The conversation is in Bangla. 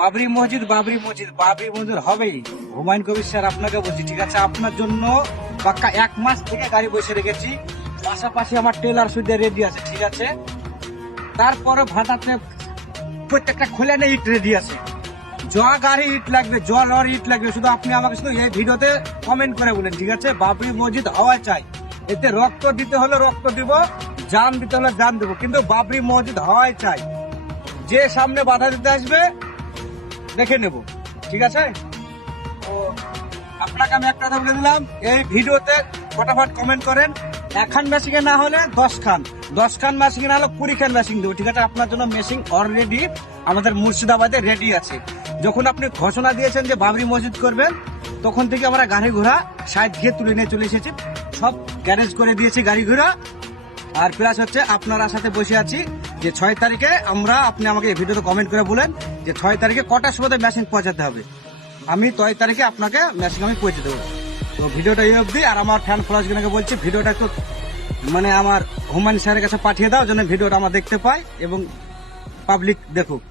বাবরি মসজিদ হবেই। হুমায়ুন কবির স্যার আপনাকে বলছি, ঠিক আছে, আপনার জন্য পাক্কা 1 মাস থেকে গাড়ি বসে রেখেছি। পাশাপাশি আমার টেলার সুদে রেডি আছে, ঠিক আছে। তারপরে ভাটাতে প্রত্যেকটা খোলে না ইট রেডি আছে। গাড়ি ইট লাগবে, লরি ইট লাগবে, শুধু আপনি আমাকে শুধু এই ভিডিওতে কমেন্ট করে বলেন, ঠিক আছে। বাবরি মসজিদ হওয়া চাই, এতে রক্ত দিতে হলে রক্ত দিব, জান দিতে হলে জান দেবো, কিন্তু বাবরি মসজিদ হওয়াই চাই। যে সামনে বাধা দিতে আসবে দেখে নেব, ঠিক আছে। তো আপনাকে আমি একটা কথা বলে দিলাম, এই ভিডিওতে ফটাফট কমেন্ট করেন। 1 খান মেশিং না হলে 10 খান, 10 খান মেশিং না হলে 20 খান মেশিং দেবো, ঠিক আছে। আপনার জন্য মেশিং অলরেডি আমাদের মুর্শিদাবাদে রেডি আছে। যখন আপনি ঘোষণা দিয়েছেন যে বাবরি মসজিদ করবেন, তখন থেকে আমরা গাড়ি ঘোড়া সাইড দিয়ে তুলে নিয়ে চলে এসেছি, সব গ্যারেজ করে দিয়েছি গাড়ি ঘোড়া। আর প্লাস হচ্ছে আপনারা সাথে বসে আছি যে 6 তারিখে আপনি আমাকে এই ভিডিওতে কমেন্ট করে বলেন যে 6 তারিখে কটার সময় মেশিন পৌঁছাতে হবে। আমি 6 তারিখে আপনাকে মেশিন আমি পৌঁছে দেবো। তো ভিডিওটা এই অবধি। আর আমার ফ্যান ফলোয়ার্সগুলোকে বলছি, ভিডিওটা একটু আমার হুমায়ুন স্যারের কাছে পাঠিয়ে দাও, যেন ভিডিওটা আমরা দেখতে পাই এবং পাবলিক দেখুক।